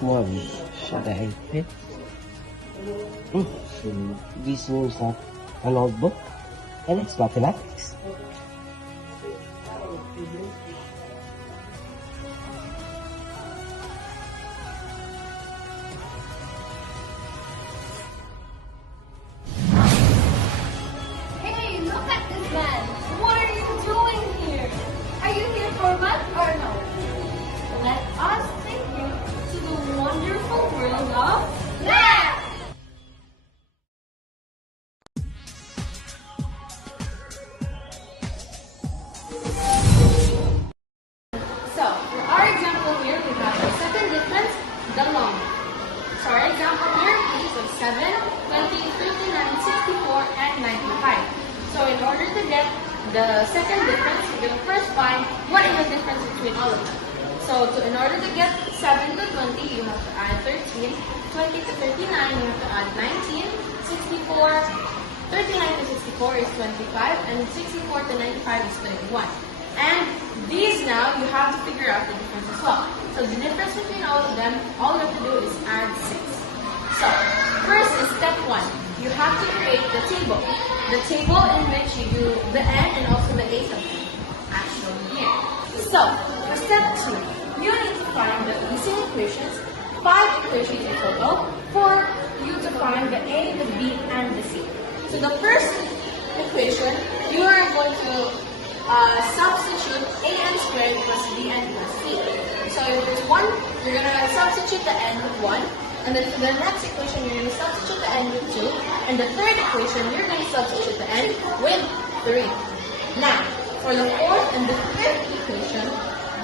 What should I pick? This means that an old book, and it's mathematics. Hey, look at this man. What are you doing here? Are you here for math or no? Let us take you to the wonderful world of math! So, for our example here, we have the second difference, the long. So, our example here is of 7, 20, 39, 64, and 95. So, in order to get the second difference, we're going to first find what is the difference between all of them. So, in order to get 7 to 20, you have to add 13. 20 to 39, you have to add 19. 64, 39 to 64 is 25, and 64 to 95 is 21. And these now, you have to figure out the difference as well. So the difference between all of them, all you have to do is add 6. So, first is step 1. You have to create the table. The table in which you do the n and also the a something, as shown here. So, for step 2, you need to find the missing equations, 5 equations in total, for you to find the a, the b, and the c. So the first equation, you are going to substitute an squared plus bn plus c. So if there's 1, you're going to substitute the n with 1. And then for the next equation, you're going to substitute the n with 2. And the third equation, you're going to substitute the n with 3. Now, for the fourth and the fifth equation,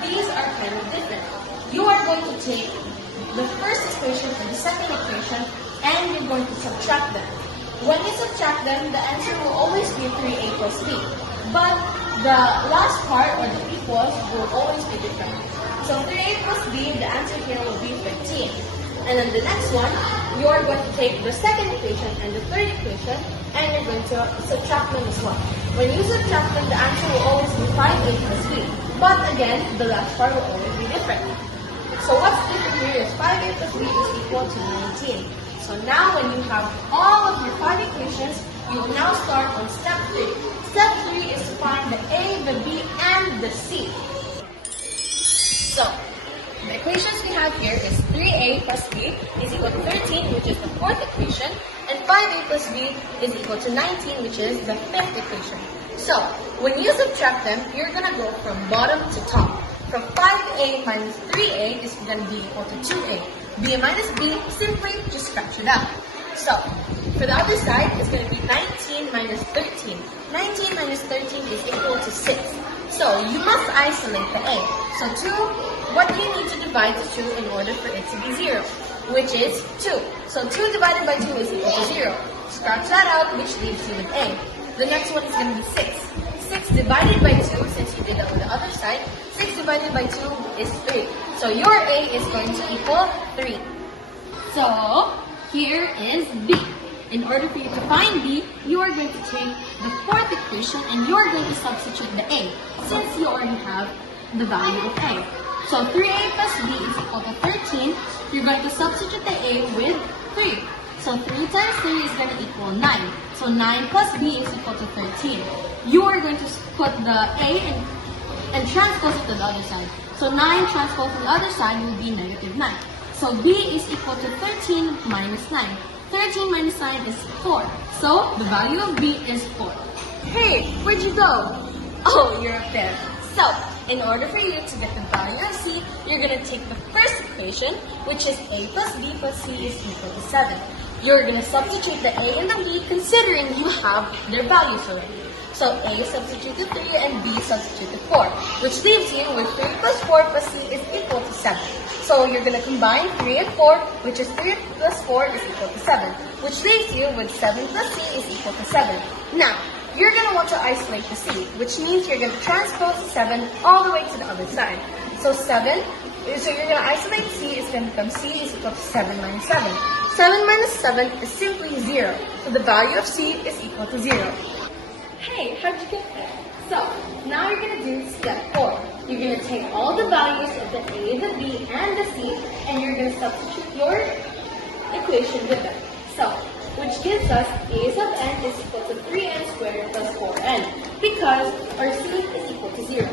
these are kind of different. You are going to take the first equation and the second equation, and you're going to subtract them. When you subtract them, the answer will always be 3a plus b. But the last part, or the equals, will always be different. So 3a plus b, the answer here will be 15. And then the next one, you are going to take the second equation and the third equation, and you're going to subtract them as well. When you subtract them, the answer will always be 5a plus b. But again, the last part will always be different. So what's different here is 5a plus b is equal to 19. So now when you have all of your 5 equations, you will now start on step 3. Step 3 is to find the a, the b, and the c. So, the equations we have here is 3a plus b is equal to 13, which is the fourth equation, and 5a plus b is equal to 19, which is the fifth equation. So, when you subtract them, you're going to go from bottom to top. From 5a minus 3a is going to be equal to 2a. b minus b, simply just scratch it out. So, for the other side, it's going to be 19 minus 13. 19 minus 13 is equal to 6. So, you must isolate the a. So, 2, what you need to divide to 2 in order for it to be 0, which is 2. So, 2 divided by 2 is equal to 0. Scratch that out, which leaves you with a. The next one is going to be 6. 6 divided by 2, since you did it on the other side, 6 divided by 2 is 3. So, your a is going to equal 3. So, here is b. In order for you to find b, you are going to take the fourth equation and you are going to substitute the a, since you already have the value of a. So 3a plus b is equal to 13. You're going to substitute the a with 3. So 3 times 3 is going to equal 9. So 9 plus b is equal to 13. You are going to put the a and transpose it to the other side. So 9 transpose to the other side will be negative 9. So b is equal to 13 minus 9. 13 minus 9 is 4. So, the value of b is 4. Hey, where'd you go? Oh, you're up there. So, in order for you to get the value of c, you're going to take the first equation, which is a plus b plus c is equal to 7. You're going to substitute the a and the b considering you have their values already. So, a substitute to 3 and b substitute to 4, which leaves you with 3 plus 4 plus c is equal to 7. So, you're going to combine 3 and 4, which is 3 plus 4 is equal to 7, which leaves you with 7 plus c is equal to 7. Now, you're going to want to isolate the c, which means you're going to transpose 7 all the way to the other side. So, you're going to isolate c, is going to become c is equal to 7 minus 7. 7 minus 7 is simply 0. So, the value of c is equal to 0. Hey, how'd you get there? So, now you're going to do step 4. You're going to take all the values of the A, the B, and the C, and you're going to substitute your equation with them. So, which gives us A sub n is equal to 3n squared plus 4n, because our C is equal to 0.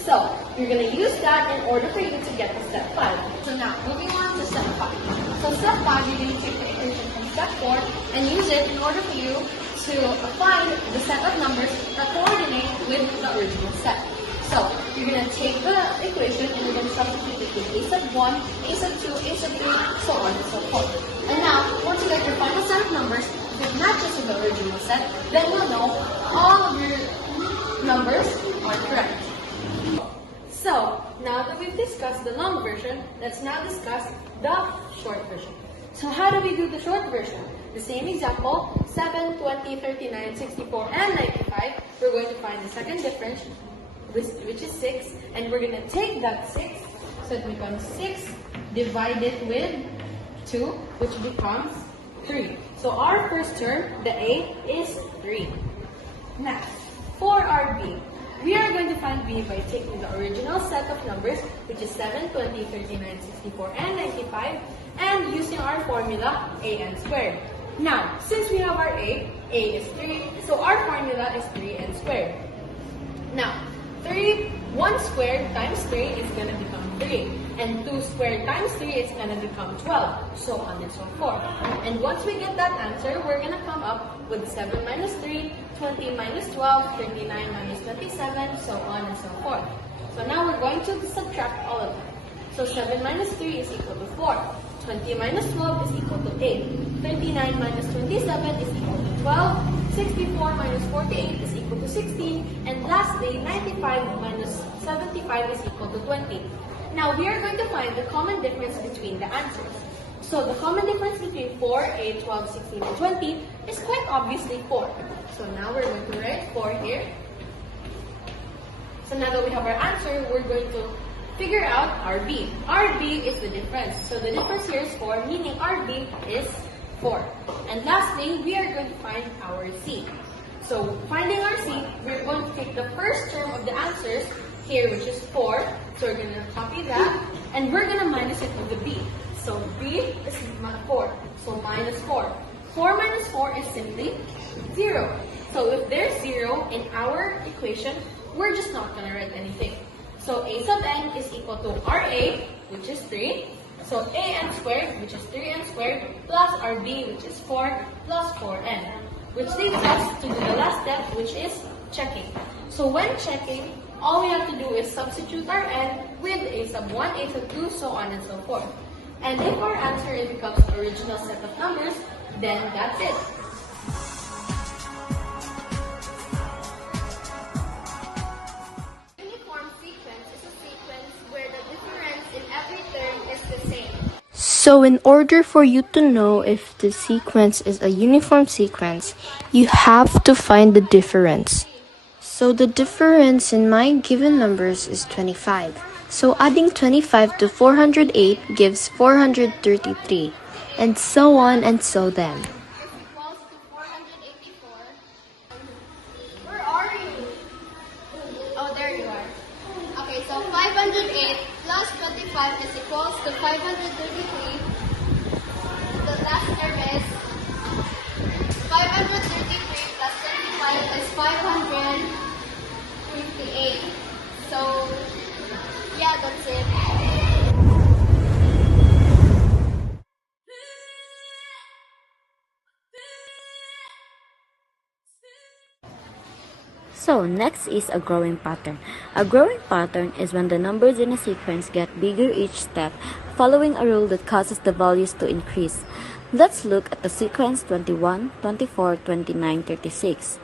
So, you're going to use that in order for you to get to step 5. So now, moving on to step 5. So step 5, you're going to take the equation from step 4 and use it in order for you to find the set of numbers that coordinate with the original set. So, you're going to take the equation and you're going to substitute it with A sub 1, A sub 2, A sub 3, so on and so forth. And now, once you get your final set of numbers, if it matches with the original set, then we'll know all of your numbers are correct. So, now that we've discussed the long version, let's now discuss the short version. So how do we do the short version? The same example, 7, 20, 39, 64, and 95. We're going to find the second difference, which is 6, and we're going to take that 6, so it becomes 6 divided with 2, which becomes 3. So our first term, the A, is 3. Next, for our B, we are going to find B by taking the original set of numbers, which is 7, 20, 39, 64, and 95, and using our formula, an squared. Now, since we have our A is 3, so our formula is 3n squared. Now, 1 squared times 3 is going to become 3. And 2 squared times 3 is going to become 12. So on and so forth. And once we get that answer, we're going to come up with 7 minus 3, 20 minus 12, 39 minus 27, so on and so forth. So now we're going to subtract all of them. So 7 minus 3 is equal to 4. 20 minus 12 is equal to 8. 39 minus 27 is equal to 12. 64 minus 48 is equal to 16. And lastly, 95 minus 75 is equal to 20. Now, we are going to find the common difference between the answers. So, the common difference between 4, 8, 12, 16, and 20 is quite obviously 4. So, now we're going to write 4 here. So, now that we have our answer, we're going to figure out our B. Our B is the difference. So, the difference here is 4, meaning our B is 4. And lastly, we are going to find our C. So, finding our C, we're going to take the first term of the answers here, which is 4. So we're going to copy that, and we're going to minus it with the B. So B is 4. So minus 4. 4 minus 4 is simply 0. So if there's 0 in our equation, we're just not going to write anything. So A sub n is equal to our A, which is 3. So an squared, which is 3n squared, plus our B, which is 4, plus 4n. Which leads us to the last step, which is checking. So when checking, all we have to do is substitute our n with A sub 1, A sub 2, so on and so forth. And if our answer becomes the original set of numbers, then that's it. Uniform sequence is a sequence where the difference in every term is the same. So in order for you to know if the sequence is a uniform sequence, you have to find the difference. So the difference in my given numbers is 25. So adding 25 to 408 gives 433, and so on and so then. Equals to 484. Where are you? Oh, there you are. Okay, so 508 plus 25 is equals to 533. The last term is 533 plus 25 is 558. So, yeah, that's it. So next is a growing pattern. A growing pattern is when the numbers in a sequence get bigger each step, following a rule that causes the values to increase. Let's look at the sequence 21, 24, 29, 36.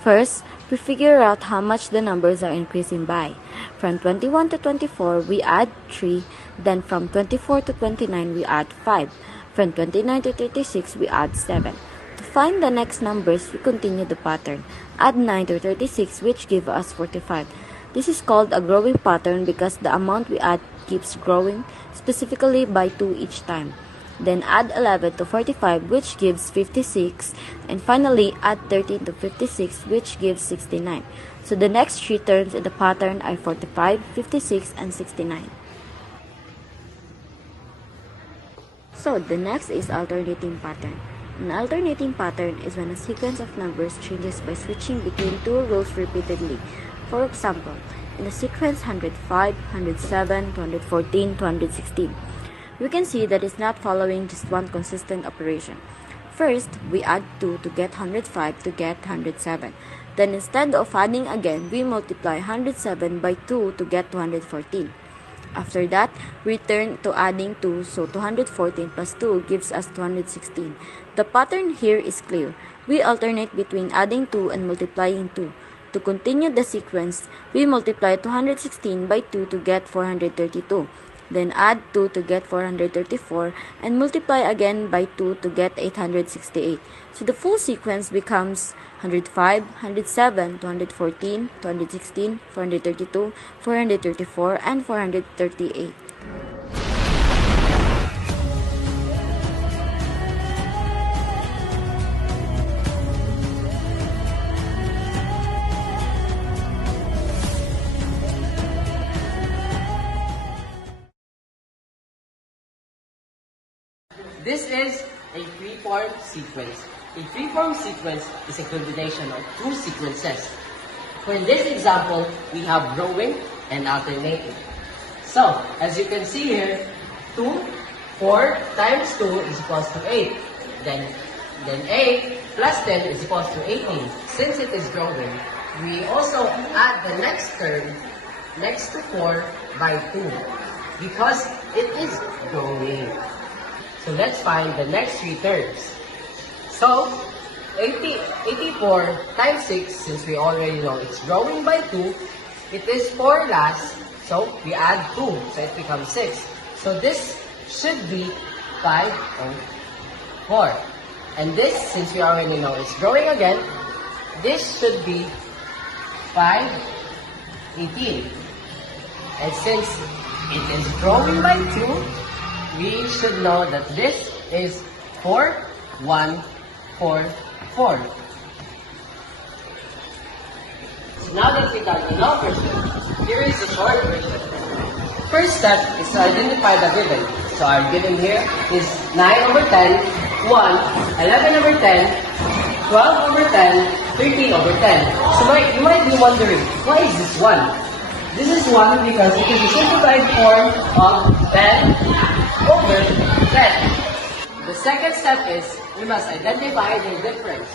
First, we figure out how much the numbers are increasing by. From 21 to 24, we add 3. Then from 24 to 29, we add 5. From 29 to 36, we add 7. To find the next numbers, we continue the pattern. Add 9 to 36, which give us 45. This is called a growing pattern because the amount we add keeps growing, specifically by 2 each time. then add 11 to 45, which gives 56, and finally add 13 to 56, which gives 69. So the next three terms in the pattern are 45, 56, and 69. So the next is alternating pattern. An alternating pattern is when a sequence of numbers changes by switching between two rows repeatedly. For example, in the sequence 105, 107, 214, 216, we can see that it's not following just one consistent operation. First, we add 2 to get 105 to get 107. Then instead of adding again, we multiply 107 by 2 to get 214. After that, we turn to adding 2, so 214 plus 2 gives us 216. The pattern here is clear. We alternate between adding 2 and multiplying 2. To continue the sequence, we multiply 216 by 2 to get 432. Then add 2 to get 434 and multiply again by 2 to get 868. So the full sequence becomes 105, 107, 214, 216, 432, 434, and 438. This is a free-form sequence. A free-form sequence is a combination of two sequences. For this example, we have growing and alternating. So, as you can see here, 4 times 2 is equals to 8. Then 8 plus 10 is equals to 18. Since it is growing, we also add the next term next to 4 by 2 because it is growing. So let's find the next three terms. So 84 times 6, since we already know it's growing by 2, it is 4 last, so we add 2, so it becomes 6. So this should be 504. And this, since we already know it's growing again, this should be 518. And since it is growing by 2, we should know that this is 4144. So now that we got the long version, here is the short version. First step is to identify the given. So our given here is 9 over 10, 1, 11 over 10, 12 over 10, 13 over 10. So you might be wondering, why is this 1? This is 1 because it is a simplified form of 10 over 10. The second step is we must identify their difference.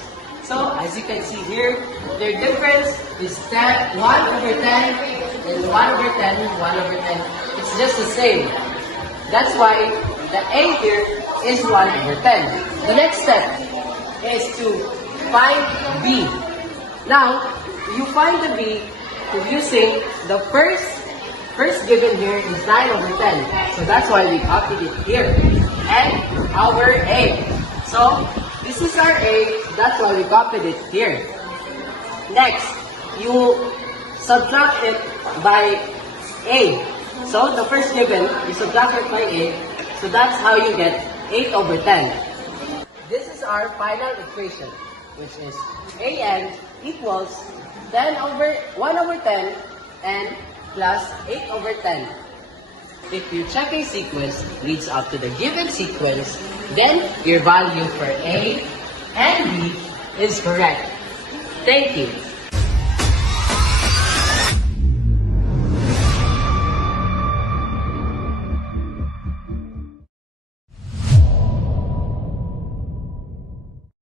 So as you can see here, their difference is 1 over 10 and 1 over 10, 1 over 10. It's just the same. That's why the A here is 1 over 10. The next step is to find B. Now, you find the B using the first given here is 9 over 10. So that's why we copied it here. And our A. So this is our A. That's why we copied it here. Next, you subtract it by A. So the first given, you subtract it by A. So that's how you get 8 over 10. This is our final equation, which is AN equals 1 over 10 and plus 8 over 10. If your checking sequence leads up to the given sequence, then your value for A and B is correct. Thank you.